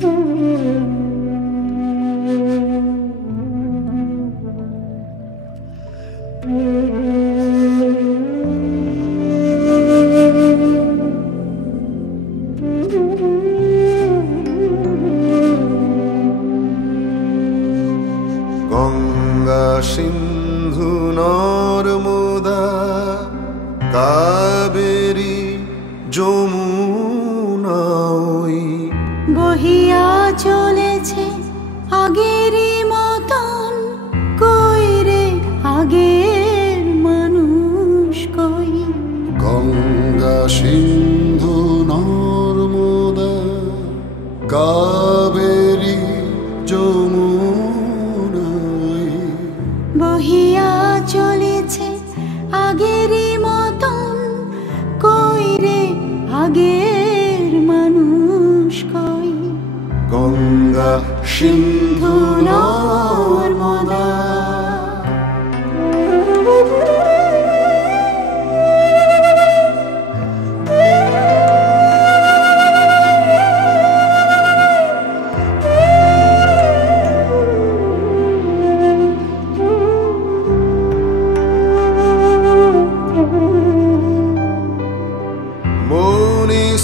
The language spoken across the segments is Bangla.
গঙ্গা সিন্ধু নর্মদা কাবেরী যমুনা বহিয়া চলেছে আগেরই মতন, কই রে আগের মানুষ কই। গঙ্গা সিন্ধু নর্মদা কাবেরী যমুনা বহিয়া চলেছে আগেরই মতন, কই রে আগের মানুষ কই। গঙ্গা সিন্ধু নর্মদা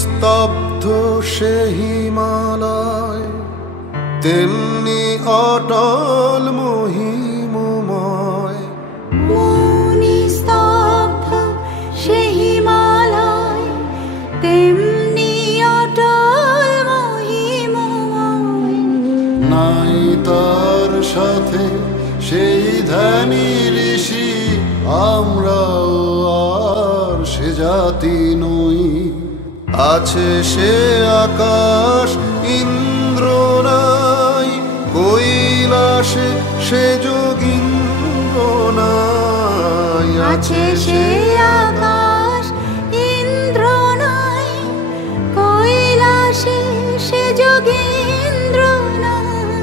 স্তব্ধ সে হিমালয়, তেমনি অটল মহিমময়। মনি স্তব্ধ সে হিমালয়, তেমনি অটল মহিমময়। নাই তার সাথে সেই ধ্যানী ঋষি, আমরাও আর সে জাতি নই। আছে সে আকাশ ইন্দ্র নাই, কৈলাসে সে যোগীন্দ্র নাই। আছে সে আকাশ ইন্দ্র নাই, কৈলাসে সে যোগীন্দ্র নাই।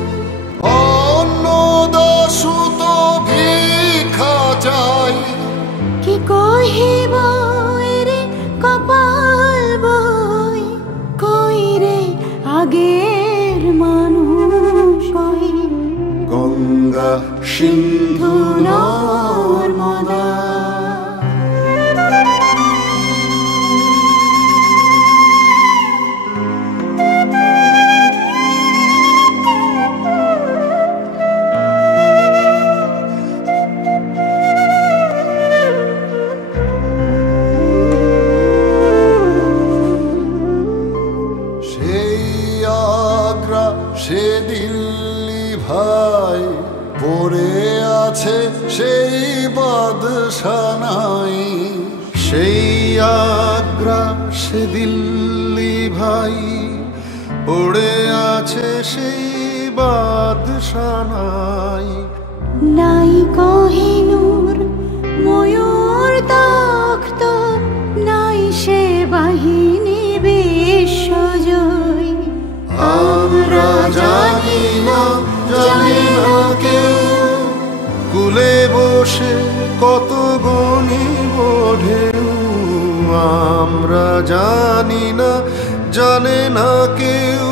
অন্নদাসুত ভিক্ষা চাই, কি কহিব রে কপাল বই, কই রে আগের মানুষ কই। গঙ্গা সিন্ধু নর্মদা সে দিল্লি ভাই, পড়ে আছে সেই বাদশানাই। সেই আগ্রা সে দিল্লি ভাই, পড়ে আছে সেই বাদশানাই। নাই কোহিনূর ময়ূর তখ্ত, নাই সে বাহিনী বিশ্বজয়। আমরা জানি না, জানি না কেউ, কুলে বসে কত গণিব ঢেউ। আমরা জানি না, জানে না কেউ,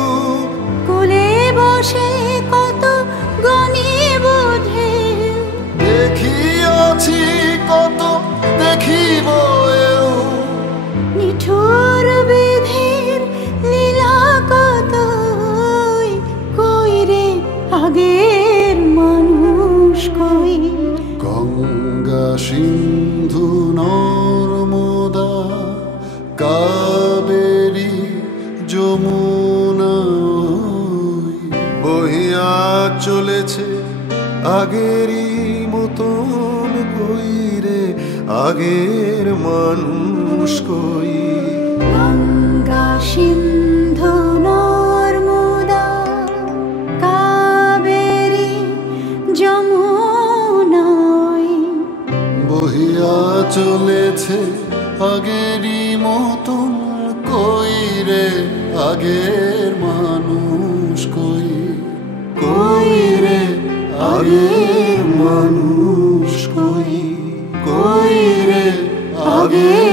কুলে বসে কত গণিব ঢেউ। দেখিয়াছি কত, দেখিব এও, নিঠুর বিধির লীলা কত, কই রে আগের মানুষ কই। গঙ্গা সিন্ধু নর্মদা কাবেরী যমুনা বহিয়া চলেছে আগেরই মতন, কই রে আগের মানুষ কই। গঙ্গা সিন্ধু নর্মদা কাবেরী যমুনা বহিয়া চলেছে আগেরই মতন, কই রে আগের মানুষ কই। কই রে আগের মানুষ কই, কই রে আগের